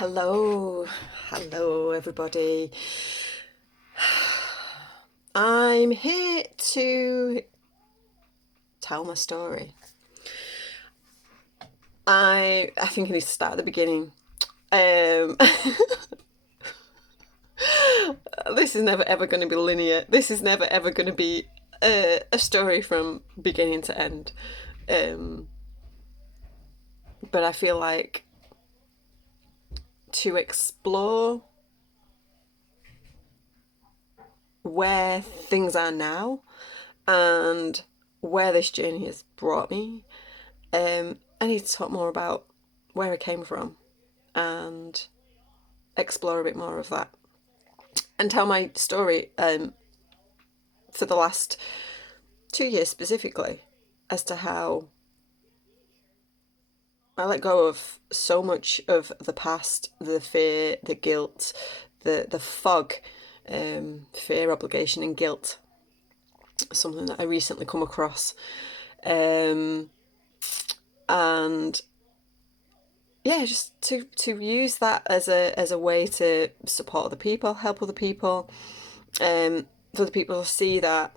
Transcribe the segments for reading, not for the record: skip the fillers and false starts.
Hello everybody. I'm here to tell my story. I think I need to start at the beginning. This is never ever going to be linear. This is never ever going to be a story from beginning to end. But I feel like to explore where things are now and where this journey has brought me, I need to talk more about where I came from and explore a bit more of that and tell my story for the last 2 years specifically as to how I let go of so much of the past, the fear, the guilt, the fog, fear, obligation and guilt, something that I recently come across, and yeah, just to use that as a way to support other people, help other people, for the people to see that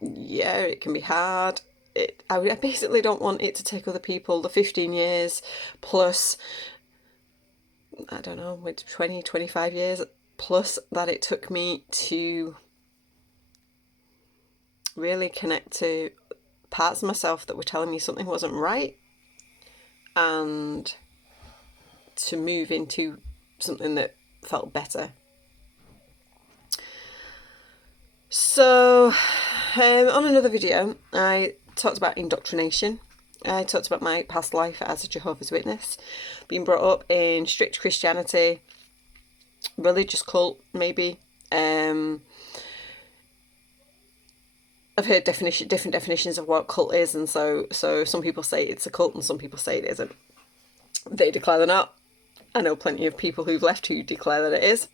yeah, it can be hard. I basically don't want it to take other people the 15 years plus, I don't know, 20, 25 years plus that it took me to really connect to parts of myself that were telling me something wasn't right and to move into something that felt better. So, on another video, I talked about indoctrination. I talked about my past life as a Jehovah's Witness, being brought up in strict Christianity, religious cult, maybe. I've heard different definitions of what cult is, and so some people say it's a cult and some people say it isn't. They declare they're not. I know plenty of people who've left who declare that it is.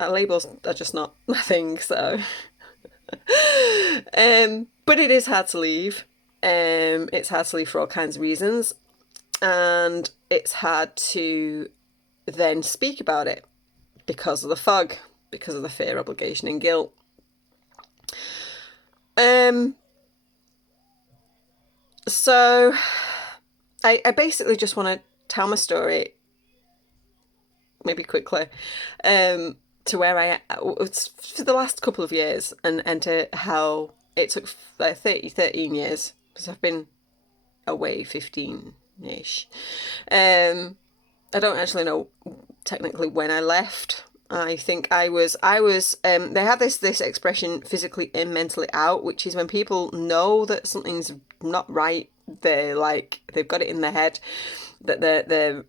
Labels are just not my thing, so. But it is hard to leave. It's hard to leave for all kinds of reasons, and it's hard to then speak about it because of the fog, because of the fear, obligation, and guilt. So I basically just want to tell my story, maybe quickly, to where I for the last couple of years, and to how it took like 13 years, because I've been away 15-ish. I don't actually know technically when I left. I think I was they have this expression, physically in, mentally out, which is when people know that something's not right, they've got it in their head that they're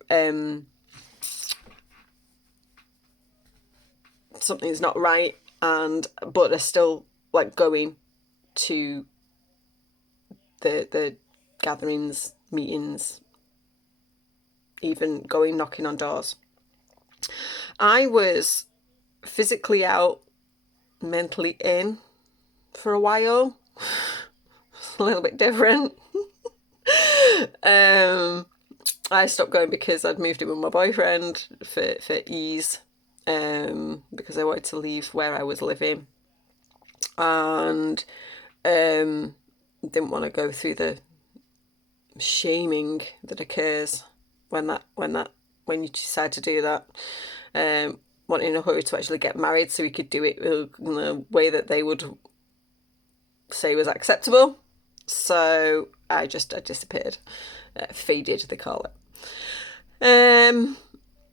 something's not right, but they're still like going to the gatherings, meetings, even going knocking on doors. I was physically out, mentally in for a while. A little bit different. I stopped going because I'd moved in with my boyfriend for ease, because I wanted to leave where I was living, and didn't want to go through the shaming that occurs when you decide to do that. Wanting in a hurry to actually get married so we could do it in a way that they would say was acceptable. So I disappeared, faded they call it.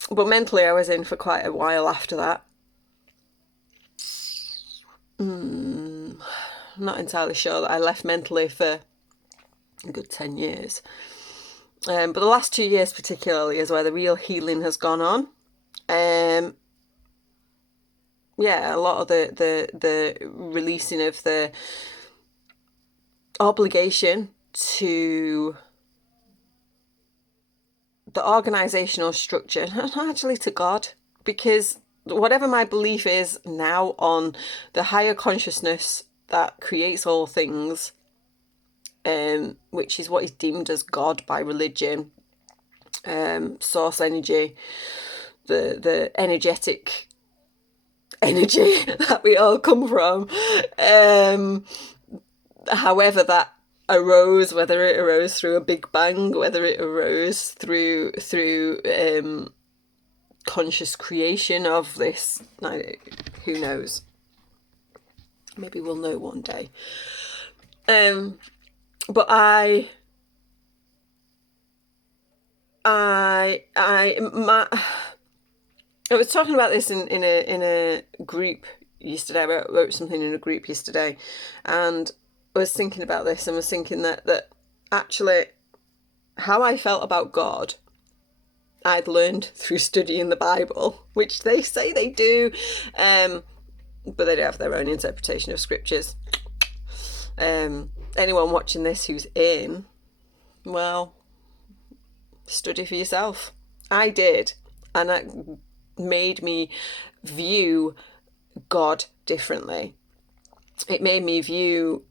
But mentally I was in for quite a while after that. Not entirely sure that I left mentally for a good 10 years. But the last 2 years particularly is where the real healing has gone on. Yeah, a lot of the releasing of the obligation to the organizational structure, and actually to God, because whatever my belief is now on the higher consciousness that creates all things, which is what is deemed as God by religion, source energy, the energetic energy that we all come from, however that arose, whether it arose through a big bang, whether it arose through conscious creation of this, who knows? Maybe we'll know one day. But I was talking about this in a group yesterday. I wrote something in a group yesterday, and I was thinking about this, and was thinking that actually how I felt about God, I'd learned through studying the Bible, which they say they do, but they do have their own interpretation of scriptures. Anyone watching this who's in, well, study for yourself. I did, and that made me view God differently. It made me view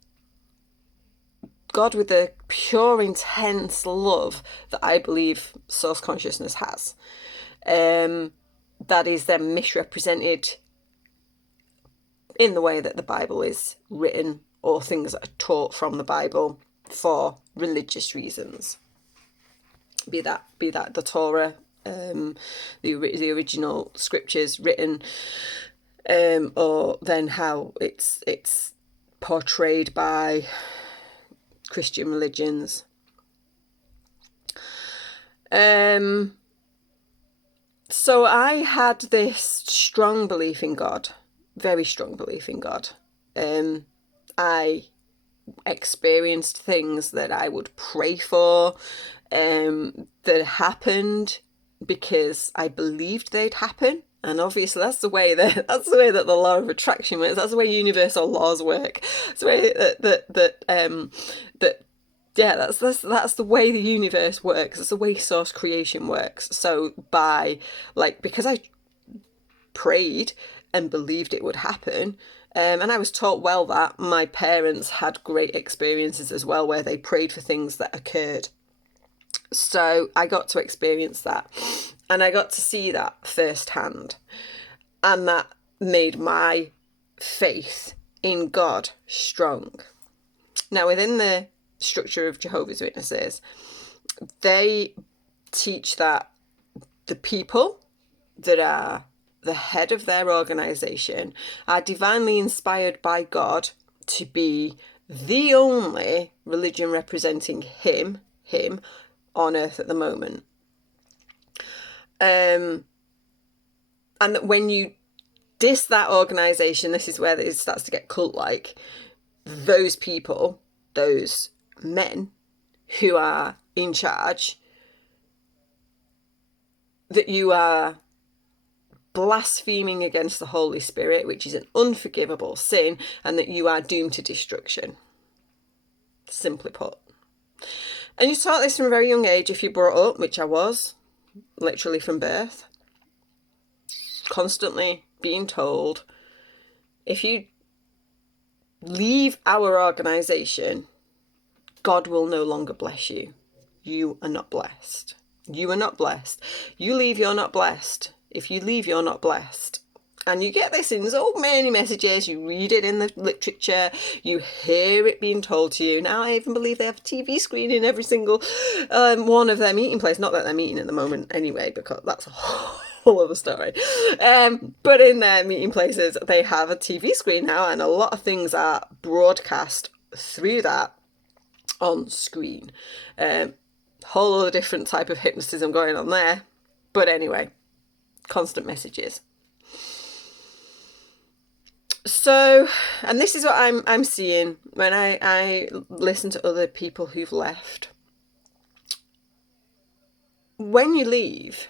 God with the pure, intense love that I believe source consciousness has. That is then misrepresented in the way that the Bible is written, or things that are taught from the Bible for religious reasons. Be that the Torah, the original scriptures written, or then how it's portrayed by Christian religions. So I had this strong belief in God, very strong belief in God. I experienced things that I would pray for, that happened because I believed they'd happen. And obviously that's the way that the law of attraction works. That's the way universal laws work. That's the way that's the way the universe works. That's the way source creation works. So because I prayed and believed it would happen, and I was taught well that my parents had great experiences as well where they prayed for things that occurred. So I got to experience that, and I got to see that firsthand, and that made my faith in God strong. Now, within the structure of Jehovah's Witnesses, they teach that the people that are the head of their organisation are divinely inspired by God to be the only religion representing him on earth at the moment. And that when you diss that organisation, this is where it starts to get cult-like. Those people, those men who are in charge, that you are blaspheming against the Holy Spirit, which is an unforgivable sin, and that you are doomed to destruction. Simply put. And you're taught this from a very young age if you're brought up, which I was, literally from birth. Constantly being told, if you leave our organisation, God will no longer bless you. You are not blessed. You are not blessed. You leave, you're not blessed. If you leave, you're not blessed. And you get this in so many messages. You read it in the literature. You hear it being told to you. Now I even believe they have a TV screen in every single one of their meeting places. Not that they're meeting at the moment anyway, because that's a whole other story. But in their meeting places, they have a TV screen now, and a lot of things are broadcast through that on screen. Whole other different type of hypnotism going on there. But anyway, constant messages. So, and this is what I'm seeing when I listen to other people who've left. When you leave,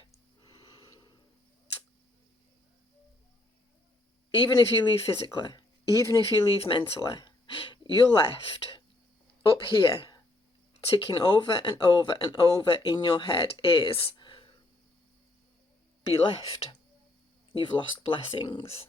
even if you leave physically, even if you leave mentally, you're left up here, ticking over and over and over in your head is, be left. You've lost blessings.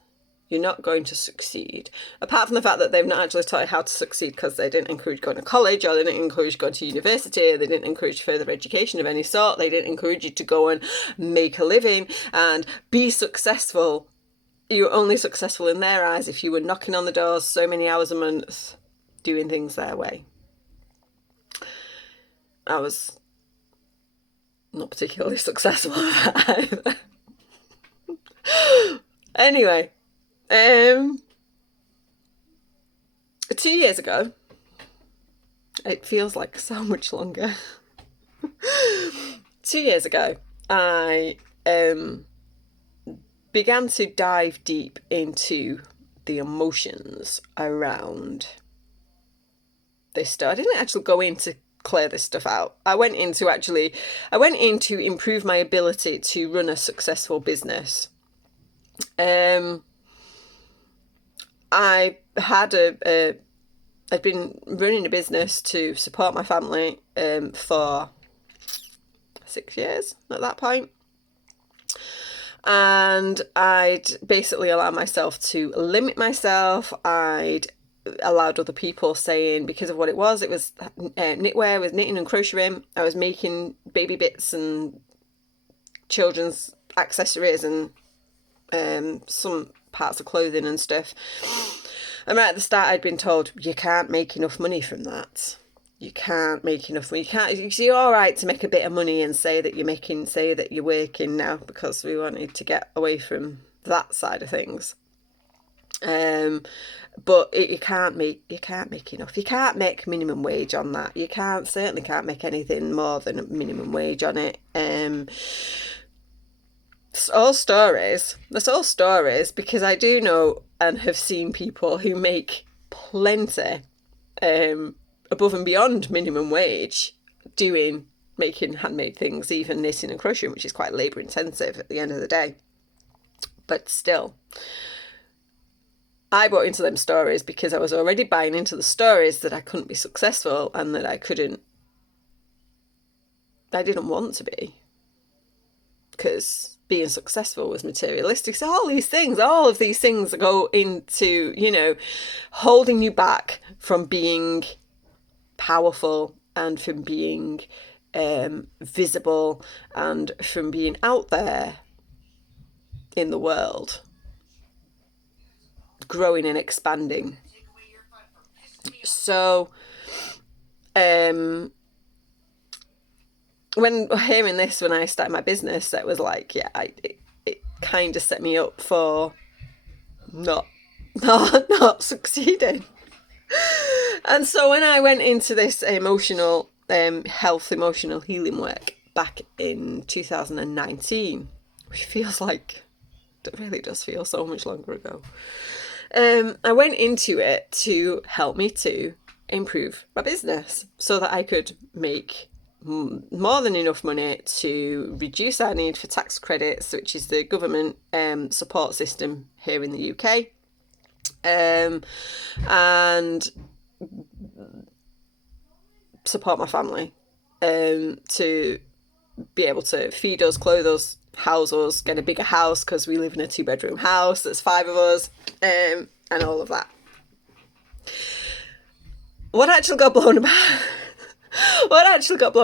you're not going to succeed. Apart from the fact that they've not actually taught you how to succeed because they didn't encourage going to college, or they didn't encourage going to university, they didn't encourage further education of any sort, they didn't encourage you to go and make a living and be successful. You're only successful in their eyes if you were knocking on the doors so many hours a month doing things their way. I was not particularly successful at that either. Anyway, 2 years ago, it feels like so much longer. 2 years ago, I began to dive deep into the emotions around this stuff. I didn't actually go in to clear this stuff out. I went in to improve my ability to run a successful business. I'd been running a business to support my family for 6 years at that point. And I'd basically allowed myself to limit myself. I'd allowed other people saying, because of what it was knitwear, with knitting and crocheting. I was making baby bits and children's accessories and some parts of clothing and stuff. And right at the start, I'd been told, you can't make enough money from that. You can't make enough money. You're all right to make a bit of money and say that you're working now, because we wanted to get away from that side of things. But you can't make enough. You can't make minimum wage on that. You certainly can't make anything more than a minimum wage on it. It's all stories. That's all stories, because I do know and have seen people who make plenty above and beyond minimum wage making handmade things, even knitting and crocheting, which is quite labour intensive at the end of the day. But still, I bought into them stories because I was already buying into the stories that I couldn't be successful and that I didn't want to be, because being successful was materialistic. So all of these things go into, holding you back from being powerful and from being visible and from being out there in the world, growing and expanding. So when hearing this, when I started my business, that was like, it kind of set me up for not succeeding. And so when I went into this emotional healing work back in 2019, which feels like, it really does feel so much longer ago, I went into it to help me to improve my business so that I could make more than enough money to reduce our need for tax credits, which is the government support system here in the UK, and support my family, to be able to feed us, clothe us, house us, get a bigger house, because we live in a 2-bedroom house. There's 5 of us, and all of that. What actually got blown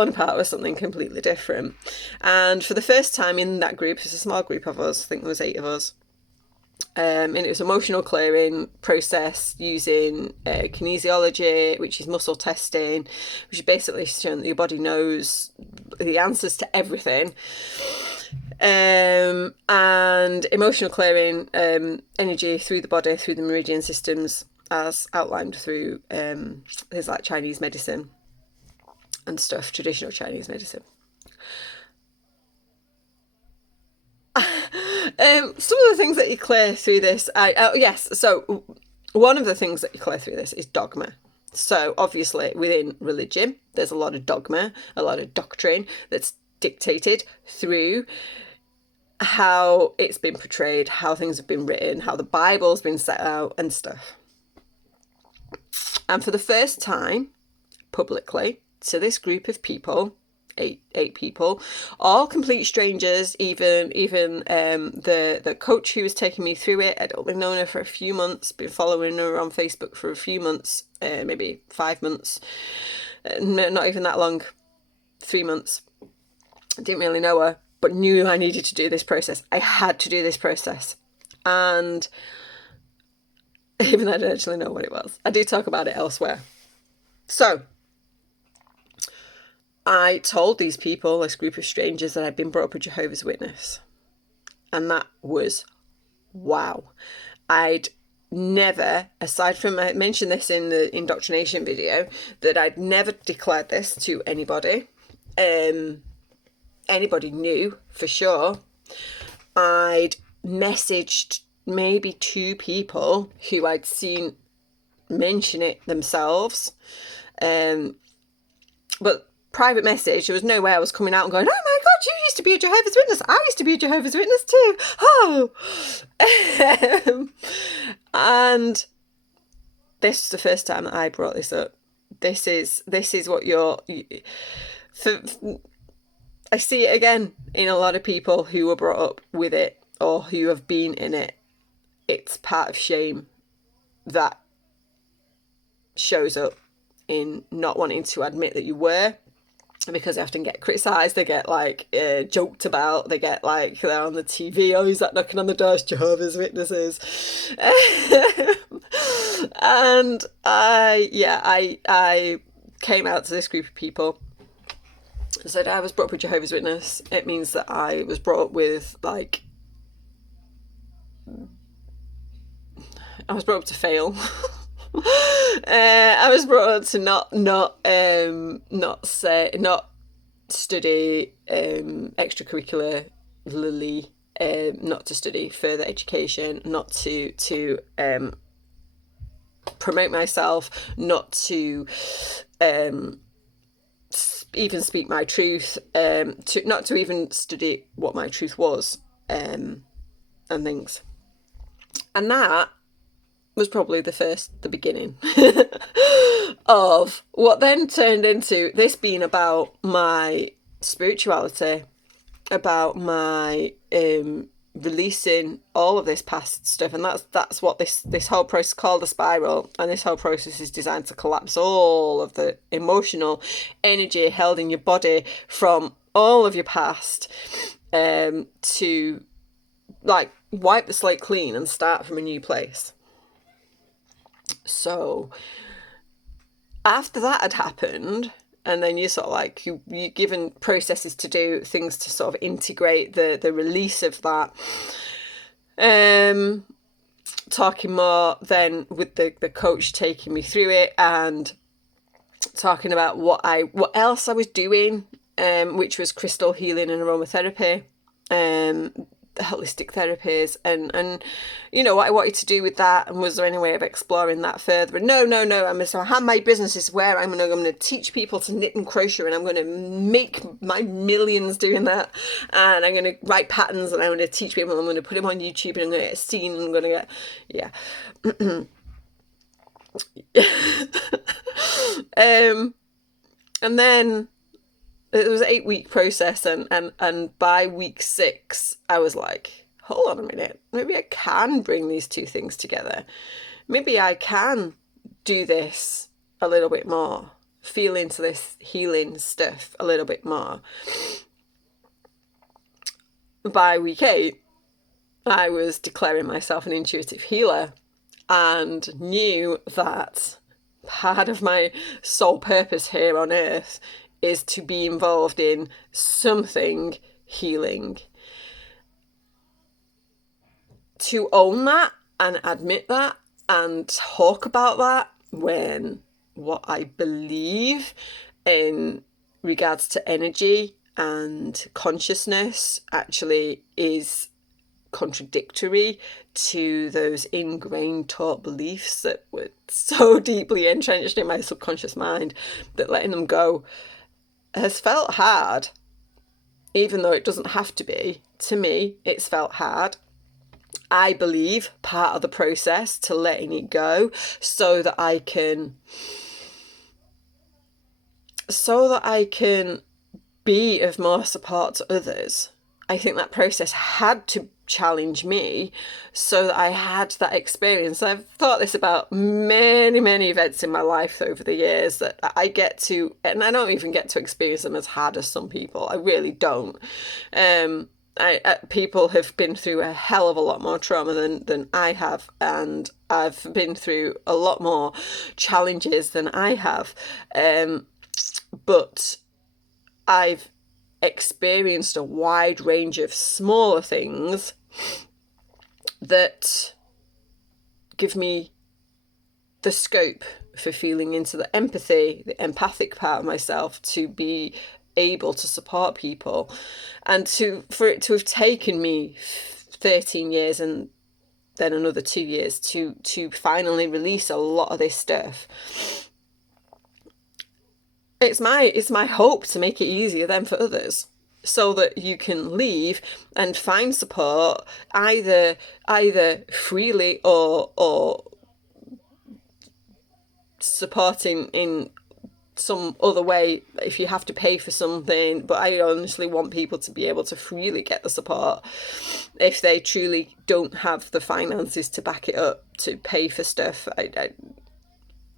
apart was something completely different. And for the first time in that group, it's a small group of us, I think there was 8 of us, and it was emotional clearing process using kinesiology, which is muscle testing, which is basically showing that your body knows the answers to everything, and emotional clearing, energy through the body, through the meridian systems, as outlined through things like Chinese medicine and stuff, traditional Chinese medicine. Some of the things that you clear through this, so one of the things that you clear through this is dogma. So obviously within religion, there's a lot of dogma, a lot of doctrine that's dictated through how it's been portrayed, how things have been written, how the Bible's been set out and stuff. And for the first time, publicly, to this group of people, eight people, all complete strangers. Even the coach who was taking me through it, I'd only known her for a few months, been following her on Facebook for a few months, maybe 5 months, not even that long, 3 months. I didn't really know her, but knew I needed to do this process. I had to do this process. And even though I didn't actually know what it was, I do talk about it elsewhere. So I told these people, this group of strangers, that I'd been brought up a Jehovah's Witness. And that was wow. I'd never, aside from, I mentioned this in the indoctrination video, that I'd never declared this to anybody. Anybody knew for sure. I'd messaged maybe 2 people who I'd seen mention it themselves. But private message, there was no way I was coming out and going, oh my God, you used to be a Jehovah's Witness. I used to be a Jehovah's Witness too. Oh. And this is the first time that I brought this up. This is what I see it again in a lot of people who were brought up with it or who have been in it. It's part of shame that shows up in not wanting to admit that you were, because they often get criticised, they get like joked about, they get like they're on the TV, oh, who's that knocking on the door? It's Jehovah's Witnesses. And I came out to this group of people. I said I was brought up with Jehovah's Witness. It means that I was brought up with like, I was brought up to fail. I was brought up to not study extracurricularly, not to study further education, not to promote myself, not to even speak my truth, not to even study what my truth was, and things. And that was probably the beginning of what then turned into this being about my spirituality, about my releasing all of this past stuff. And that's what this whole process is called, the spiral. And this whole process is designed to collapse all of the emotional energy held in your body from all of your past, to like wipe the slate clean and start from a new place. So after that had happened, and then you sort of like you're given processes to do, things to sort of integrate the release of that, talking more then with the coach taking me through it and talking about what else I was doing, which was crystal healing and aromatherapy, holistic therapies, and you know what I wanted to do with that, and was there any way of exploring that further. And no, I'm so handmade businesses where I'm going to teach people to knit and crochet, and I'm going to make my millions doing that, and I'm going to write patterns, and I'm going to teach people, I'm going to put them on YouTube, and I'm going to get seen, and I'm going to get and then it was an 8-week process, and by week 6 I was like, hold on a minute, maybe I can bring these two things together. Maybe I can do this a little bit more, feel into this healing stuff a little bit more. By week 8 I was declaring myself an intuitive healer, and knew that part of my sole purpose here on earth is to be involved in something healing. To own that and admit that and talk about that when what I believe in regards to energy and consciousness actually is contradictory to those ingrained taught beliefs that were so deeply entrenched in my subconscious mind, that letting them go has felt hard, even though it doesn't have to be. To me, it's felt hard. I believe part of the process to letting it go so that I can be of more support to others, I think that process had to challenge me so that I had that experience. I've thought this about many, many events in my life over the years that I get to, and I don't even get to experience them as hard as some people. I really don't. People have been through a hell of a lot more trauma than I have, and I've been through a lot more challenges than I have. But I've experienced a wide range of smaller things that give me the scope for feeling into the empathy, the empathic part of myself, to be able to support people, and for it to have taken me 13 years and then another 2 years to finally release a lot of this stuff. It's my hope to make it easier then for others, so that you can leave and find support either freely or supporting in some other way if you have to pay for something. But I honestly want people to be able to freely get the support if they truly don't have the finances to back it up, to pay for stuff. I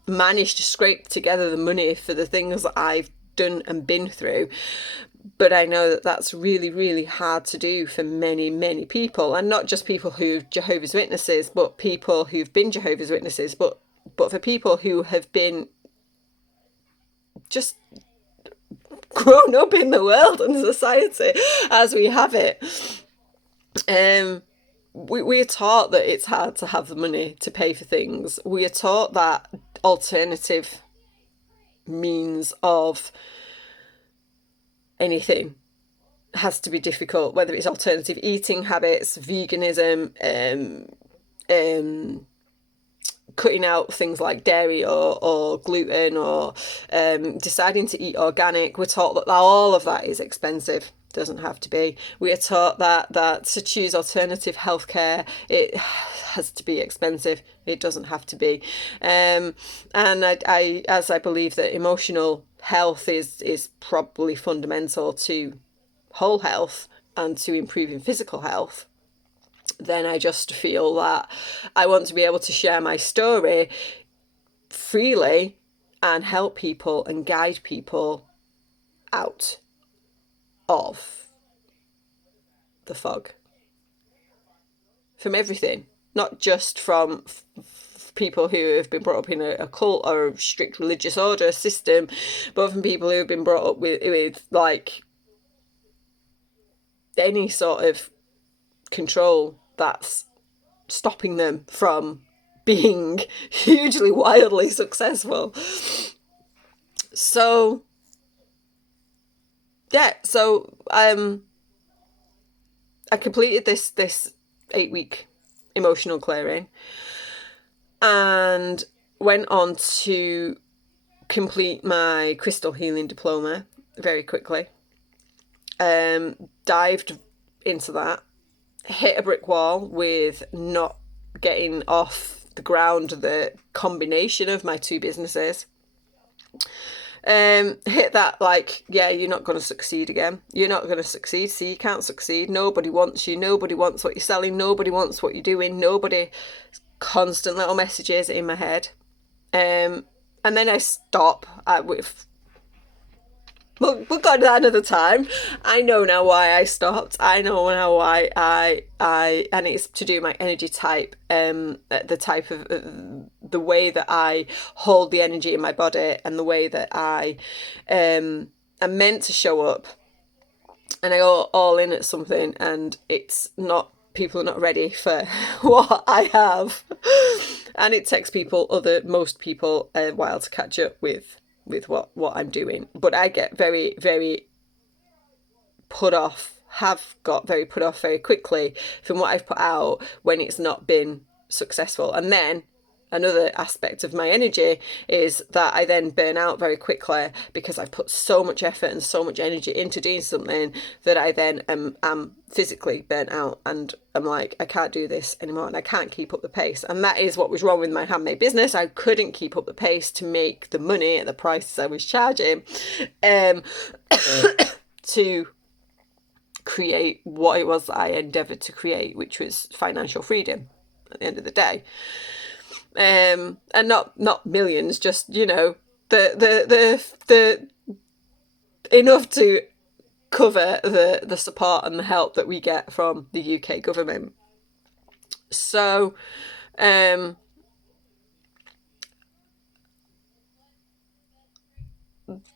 managed to scrape together the money for the things that I've done and been through, but I know that that's really, really hard to do for many, many people, and not just people who're Jehovah's Witnesses, but people who've been Jehovah's Witnesses, but for people who have been just grown up in the world and society as we have it. We are taught that it's hard to have the money to pay for things. We are taught that alternative means of anything has to be difficult, whether it's alternative eating habits, veganism, cutting out things like dairy or gluten, or deciding to eat organic. We're taught that all of that is expensive. Doesn't have to be. We are taught that to choose alternative healthcare, it has to be expensive. It doesn't have to be. And as I believe that emotional health is probably fundamental to whole health and to improving physical health, then I just feel that I want to be able to share my story freely and help people and guide people out of the fog, from everything, not just from people who have been brought up in a cult or a strict religious order system, but from people who have been brought up with like any sort of control that's stopping them from being hugely, wildly successful. So yeah, so I completed this 8-week emotional clearing and went on to complete my crystal healing diploma very quickly. Dived into that, hit a brick wall with not getting off the ground the combination of my two businesses. Hit that, like, yeah, you're not going to succeed again. You're not going to succeed. See, you can't succeed. Nobody wants you. Nobody wants what you're selling. Nobody wants what you're doing. Nobody. Constant little messages in my head. And then I stop with. We'll go to that another time. I know now why I stopped. I know now why and it's to do with my energy type, the type of the way that I hold the energy in my body, and the way that I am meant to show up. And I go all in at something, and it's not. People are not ready for what I have, and it takes most people a while to catch up with what I'm doing. But I get very, very have got very put off very quickly from what I've put out when it's not been successful. And then another aspect of my energy is that I then burn out very quickly because I've put so much effort and so much energy into doing something that I then am physically burnt out, and I'm like, I can't do this anymore and I can't keep up the pace. And that is what was wrong with my handmade business. I couldn't keep up the pace to make the money at the prices I was charging. to create what it was that I endeavoured to create, which was financial freedom at the end of the day. And not millions, just, you know, the enough to cover the support and the help that we get from the UK government. So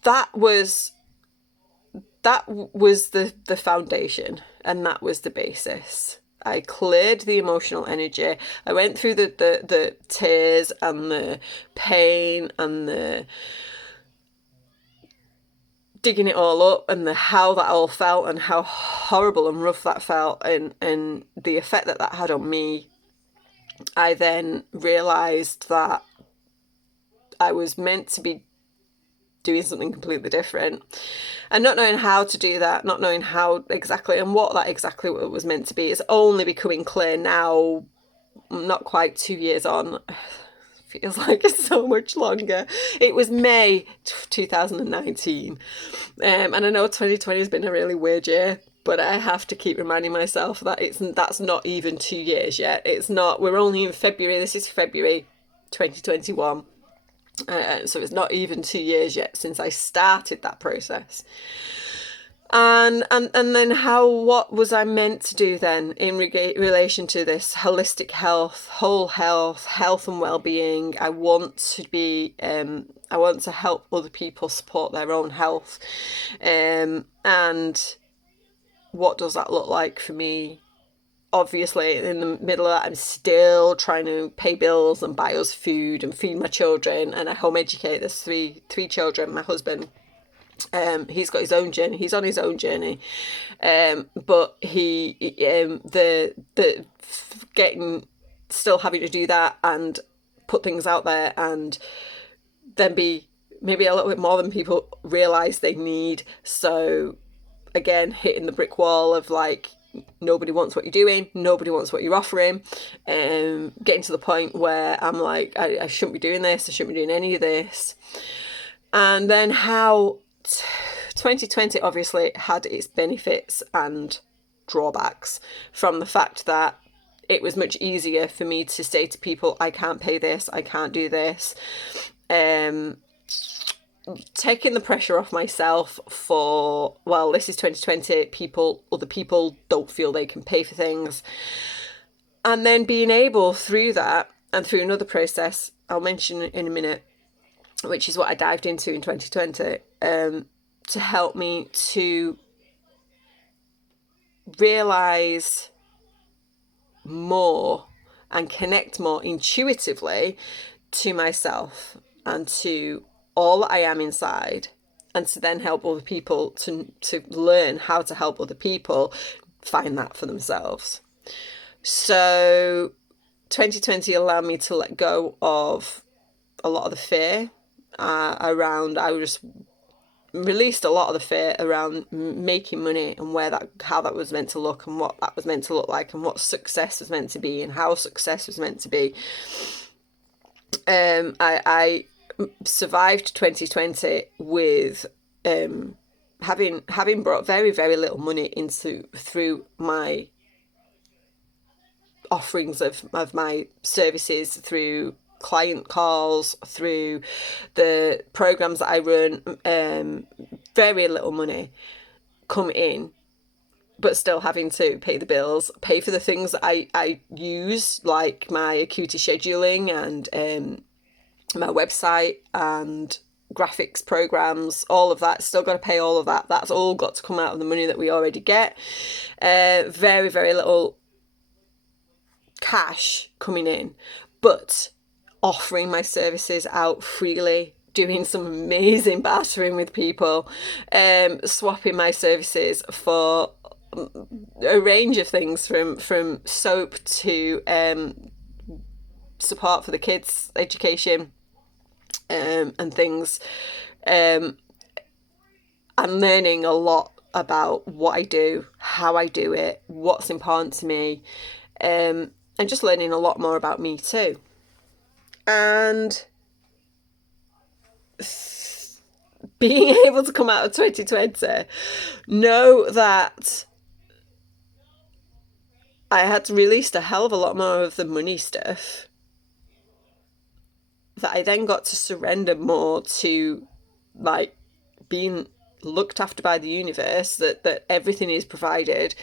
that was the foundation, and that was the basis. I cleared the emotional energy. I went through the tears and the pain and the digging it all up, and the how that all felt and how horrible and rough that felt, and the effect that that had on me. I then realised that I was meant to be doing something completely different, and not knowing how to do that, not knowing how exactly and what that exactly was meant to be, is only becoming clear now, not quite 2 years on. Feels like it's so much longer. It was May 2019, and I know 2020 has been a really weird year, but I have to keep reminding myself that that's not even 2 years yet. It's not. We're only in February. This is February 2021. So it's not even 2 years yet since I started that process. And then what was I meant to do then in relation to this holistic health, whole health and well-being? I want to help other people support their own health. And what does that look like for me? Obviously, in the middle of that, I'm still trying to pay bills and buy us food and feed my children, and I home educate. There's three children. My husband, he's got his own journey. He's on his own journey, but the getting, still having to do that and put things out there, and then be maybe a little bit more than people realise they need. So again, hitting the brick wall of like, nobody wants what you're doing, nobody wants what you're offering, getting to the point where I'm like, I shouldn't be doing this, I shouldn't be doing any of this. And then how 2020 obviously had its benefits and drawbacks, from the fact that it was much easier for me to say to people, I can't pay this, I can't do this, taking the pressure off myself for, well, this is 2020, other people don't feel they can pay for things. And then being able, through that and through another process I'll mention in a minute, which is what I dived into in 2020, to help me to realise more and connect more intuitively to myself and to all that I am inside, and to then help other people to learn how to help other people find that for themselves. So 2020 allowed me to let go of a lot of the fear around, I just released a lot of the fear around making money, and how that was meant to look, and what that was meant to look like, and what success was meant to be, and how success was meant to be. I survived 2020 with having brought very, very little money through my offerings of my services, through client calls, through the programs that I run. Very little money come in, but still having to pay the bills, pay for the things that I use, like my Acuity scheduling and my website and graphics programs, all of that. Still got to pay all of that. That's all got to come out of the money that we already get. Very, very little cash coming in, but offering my services out freely, doing some amazing bartering with people, swapping my services for a range of things, from soap to support for the kids' education, and things. I'm learning a lot about what I do, how I do it, what's important to me, and just learning a lot more about me too. And being able to come out of 2020, know that I had released a hell of a lot more of the money stuff, that I then got to surrender more to like being looked after by the universe, that everything is provided,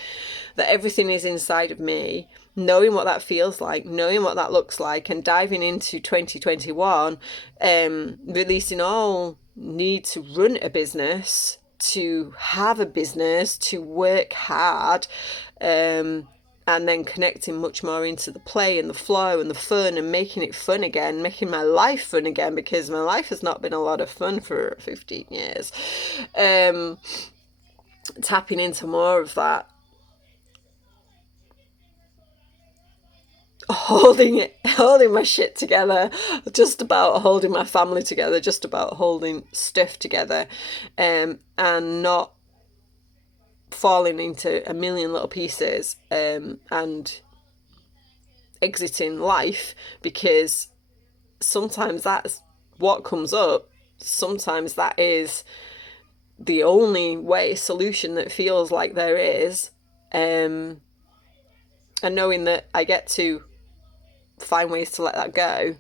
that everything is inside of me, knowing what that feels like, knowing what that looks like, and diving into 2021, releasing all need to run a business, to have a business, to work hard, and then connecting much more into the play and the flow and the fun, and making it fun again, making my life fun again, because my life has not been a lot of fun for 15 years. Tapping into more of that, holding my shit together, just about holding my family together, just about holding stuff together, and not falling into a million little pieces, and exiting life, because sometimes that's what comes up. Sometimes that is the only solution that feels like there is, and knowing that I get to find ways to let that go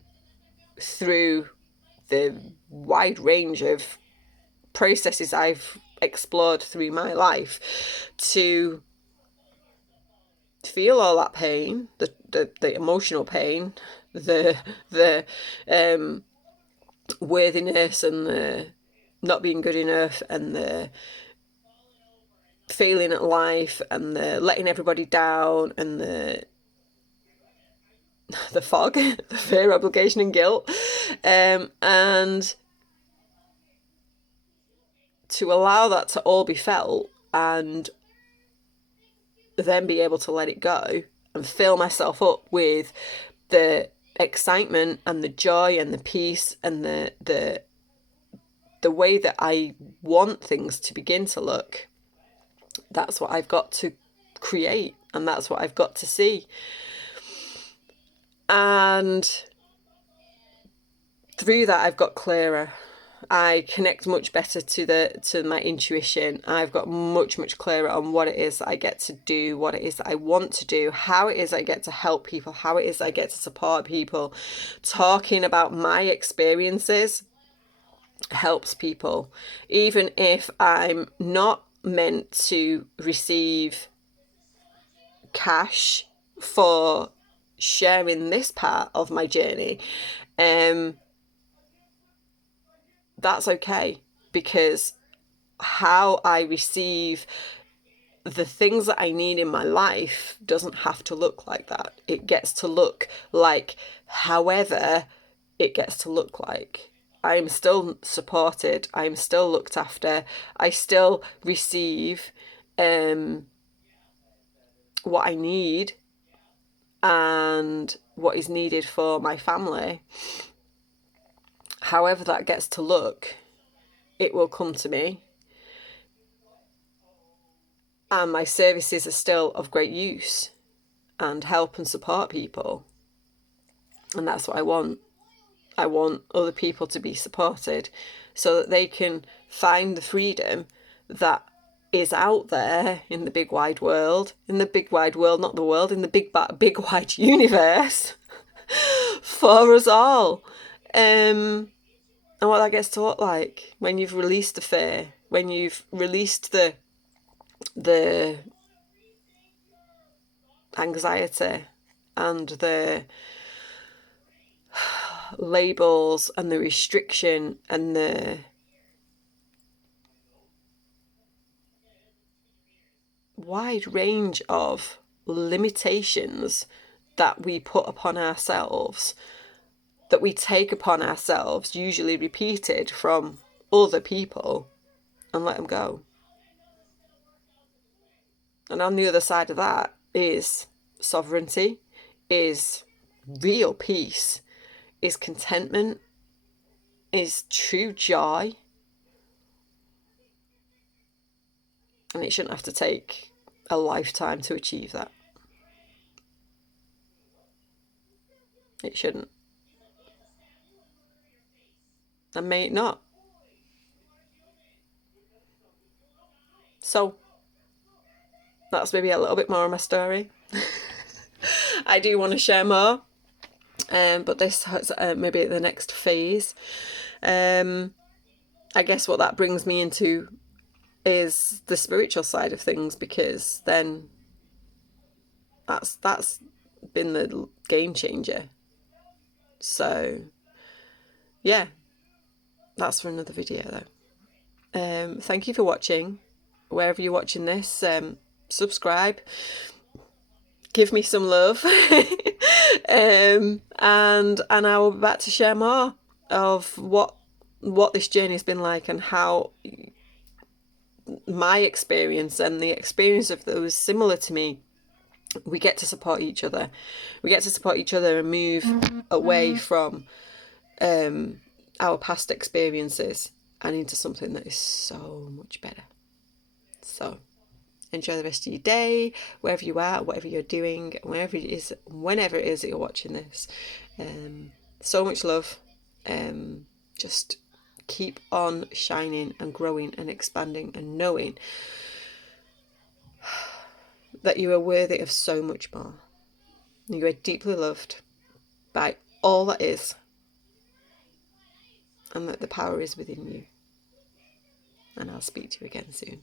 through the wide range of processes I've explored through my life, to feel all that pain, the emotional pain, the worthiness, and the not being good enough, and the failing at life, and the letting everybody down, and the fog, the fear, obligation, and guilt, and to allow that to all be felt, and then be able to let it go and fill myself up with the excitement and the joy and the peace and the way that I want things to begin to look. That's what I've got to create, and that's what I've got to see. And through that, I've got clearer. I connect much better to my intuition. I've got much clearer on what it is that I get to do, what it is that I want to do, how it is I get to help people, how it is I get to support people. Talking about my experiences helps people, even if I'm not meant to receive cash for sharing this part of my journey. That's okay, because how I receive the things that I need in my life doesn't have to look like that. It gets to look like however it gets to look like. I'm still supported. I'm still looked after. I still receive what I need and what is needed for my family. However that gets to look, it will come to me. And my services are still of great use and help and support people. And that's what I want. I want other people to be supported so that they can find the freedom that is out there in the big wide world, not the world, in the big wide universe for us all. And what that gets to look like when you've released the fear, when you've released the anxiety and the labels and the restriction and the wide range of limitations that we put upon ourselves, that we take upon ourselves, usually repeated from other people, and let them go. And on the other side of that is sovereignty, is real peace, is contentment, is true joy. And it shouldn't have to take a lifetime to achieve that. It shouldn't. And may it not. So that's maybe a little bit more of my story. I do want to share more, but this has maybe the next phase. I guess what that brings me into is the spiritual side of things, because then that's been the game changer. So yeah, that's for another video though. Thank you for watching. Wherever you're watching this, subscribe, give me some love, and I will be back to share more of what this journey has been like, and how my experience and the experience of those similar to me, we get to support each other. We get to support each other and move away from our past experiences and into something that is so much better. So enjoy the rest of your day, wherever you are, whatever you're doing, whenever it is that you're watching this. So much love. Just keep on shining and growing and expanding, and knowing that you are worthy of so much more. You are deeply loved by all that is, and that the power is within you. And I'll speak to you again soon.